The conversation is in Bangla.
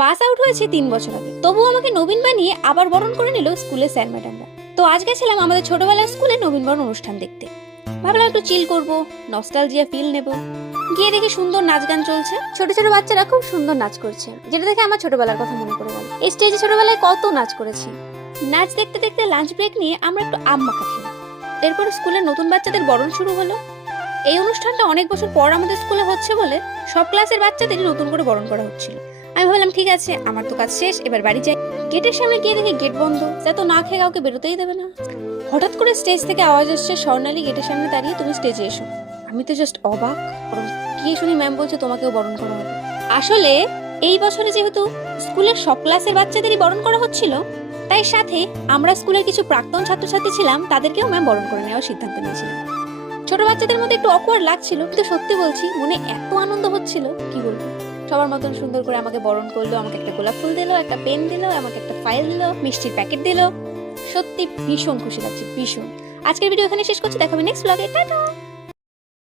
পাস আউট হয়েছে 3 বছর আগে, তবুও আমাকে নবীন বানিয়ে আবার বরণ করে নিল স্কুলের স্যার ম্যাডামরা। তো আজ গেছিলাম আমাদের ছোটবেলার স্কুলে নবীনবরণ অনুষ্ঠান দেখতে। ভাবলাম একটু চিল করব, নস্টালজিয়া ফিল নেব। গিয়ে দেখি সুন্দর নাচ গান চলছে, ছোট ছোট বাচ্চারা খুব সুন্দর নাচ করছে, যেটা দেখে আমার ছোটবেলার কথা মনে পড়ে গেল। এই স্টেজে ছোটবেলায় কত নাচ করেছি। নাচ দেখতে দেখতে লাঞ্চ ব্রেক নিয়ে আমরা একটু আম মাখা খেলাম। এরপর স্কুলের নতুন বাচ্চাদের বরণ শুরু হলো। এই অনুষ্ঠানটা অনেক বছর পর আমাদের স্কুলে হচ্ছে বলে সব ক্লাসের বাচ্চাদেরই নতুন করে বরণ করা হচ্ছিল। আমি ভাবলাম ঠিক আছে, আমার তো কাজ শেষ, এবার বাড়ি যাই। গেটের সামনে গিয়ে দেখি গেট বন্ধ, যা তো না খেয়ে কাউকে বেরোতেই দেবে না। হঠাৎ করে স্টেজ থেকে আওয়াজ আসছে, স্বর্ণালী গেটের সামনে দাঁড়িয়ে, তুমি স্টেজে এসো। আমি তো জাস্ট অবাক। গিয়ে শুনি ম্যাম বলছে তোমাকেও বরণ করা হবে। আসলে এই বছরে যেহেতু স্কুলের সব ক্লাসের বাচ্চাদেরই বরণ করা হচ্ছিল, তাই সাথে আমরা স্কুলের কিছু প্রাক্তন ছাত্রছাত্রী ছিলাম, তাদেরকেও ম্যাম বরণ করে নেওয়ার সিদ্ধান্ত নিয়েছিলাম। ছোট বাচ্চাদের মধ্যে একটু অকওয়ার্ড লাগছিল, কিন্তু সত্যি বলছি মনে এত আনন্দ হচ্ছিল কি বলবো। সবার মতন সুন্দর করে আমাকে বরণ করলো, আমাকে একটা গোলাপ ফুল দিল, একটা পেন দিল, আমাকে একটা ফাইল দিল, মিষ্টির প্যাকেট দিল। সত্যি ভীষণ খুশি লাগছে, ভীষণ। আজকের ভিডিও এখানে শেষ করছি, দেখা হবে নেক্সট ব্লগে। টাটা।